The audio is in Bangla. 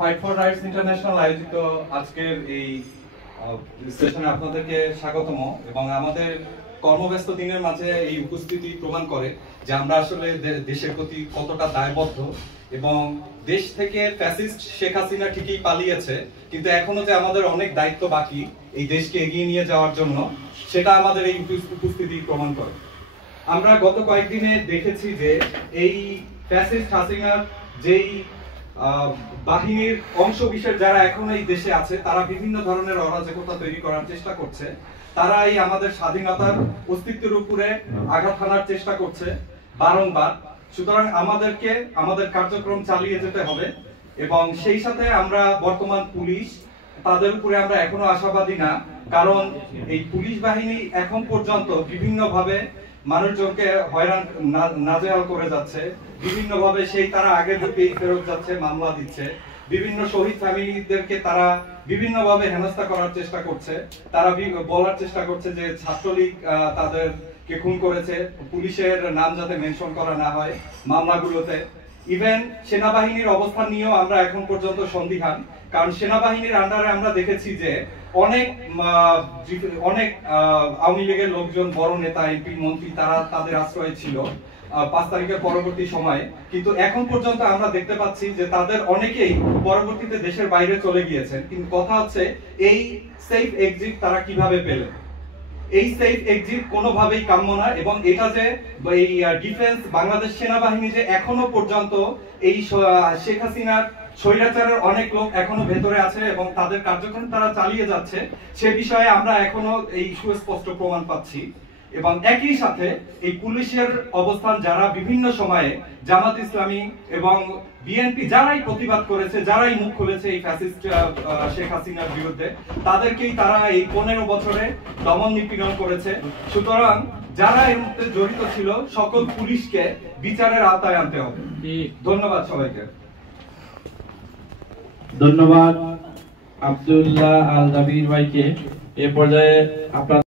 ফাইট ফর রাইটস ইন্টারন্যাশনাল আয়োজিত আজকের এই সেশনে আপনাদেরকে স্বাগতম এবং আমাদের কর্মব্যস্ত দিনের মাঝে এই উপস্থিতি প্রমাণ করে যে আমরা আসলে দেশের প্রতি কতটা দায়বদ্ধ এবং দেশ থেকে ফ্যাসিস্ট শেখ হাসিনা ঠিকই পালিয়েছে, কিন্তু এখনো যে আমাদের অনেক দায়িত্ব বাকি এই দেশকে এগিয়ে নিয়ে যাওয়ার জন্য, সেটা আমাদের এই উপস্থিতি প্রমাণ করে। আমরা গত কয়েকদিনে দেখেছি যে এই ফ্যাসিস্ট হাসিনার যেই বাহিনীর অংশ বিশেষ যারা এখন এই দেশে আছে, তারা বিভিন্ন ধরনের অরাজকতা তৈরি করার চেষ্টা করছে। তারা এই আমাদের স্বাধীনতার অস্তিত্বের উপরে আঘাত হানার চেষ্টা করছে বারংবার। সুতরাং আমাদেরকে আমাদের কার্যক্রম চালিয়ে যেতে হবে এবং সেই সাথে আমরা বর্তমান পুলিশ, তাদের উপরে আমরা এখনো আশাবাদী না, কারণ এই পুলিশ বাহিনী এখন পর্যন্ত বিভিন্নভাবে মানুষজনকে হয়রান নাজেহাল করে যাচ্ছে, বিভিন্নভাবে সেই তারা আগের রূপেই ফেরত যাচ্ছে, মামলা দিচ্ছে, বিভিন্ন শহীদ ফ্যামিলিদেরকে তারা বিভিন্নভাবে হেনস্থা করার চেষ্টা করছে। তারা বলার চেষ্টা করছে যে ছাত্রলীগ তাদেরকে খুন করেছে, পুলিশের নাম যাতে মেনশন করা না হয় মামলাগুলোতে। ইভেন সেনাবাহিনীর অবস্থান নিয়েও আমরা এখন পর্যন্ত সন্দিহান, কারণ সেনাবাহিনীর আন্ডারে আমরা দেখেছি যে অনেক আওয়ামী লীগের লোকজন, বড় নেতা, এমপি, মন্ত্রী, তারা তাদের আশ্রয়ে ছিল 5 তারিখের পরবর্তী সময়ে, কিন্তু এখন পর্যন্ত আমরা দেখতে পাচ্ছি যে তাদের অনেকেই পরবর্তীতে দেশের বাইরে চলে গিয়েছেন। কিন্তু কথা হচ্ছে এই সেফ এক্সিট তারা কিভাবে পেলেন? এই সেফ এক্সিট কোনোভাবেই কাম্য না এবং এটা যে এই ডিফেন্স বাংলাদেশ সেনাবাহিনী যে এখনো পর্যন্ত এই শেখ হাসিনার স্বৈরাচারের অনেক লোক এখনো ভেতরে আছে এবং তাদের কার্যক্রম তারা চালিয়ে যাচ্ছে, সে বিষয়ে আমরা এখনো এই সুস্পষ্ট প্রমাণ পাচ্ছি। এবং একই সাথে এই পুলিশের অবস্থান, যারা বিভিন্ন সময়ে জামাত ইসলামী এবং বিএনপি যারাই প্রতিবাদ করেছে, যারাই মুখ খুলেছে এই ফ্যাসিস্ট শেখ হাসিনার বিরুদ্ধে, তাদেরকেই তারা এই 15 বছরে দমন নিপীড়ন করেছে। সুতরাং যারা এর মধ্যে জড়িত ছিল সকল পুলিশকে বিচারের আওতায় আনতে হবে। ধন্যবাদ সবাইকে। ধন্যবাদ আব্দুল্লাহ আল জাবির ভাইকে। এ পর্যায়ে আপনার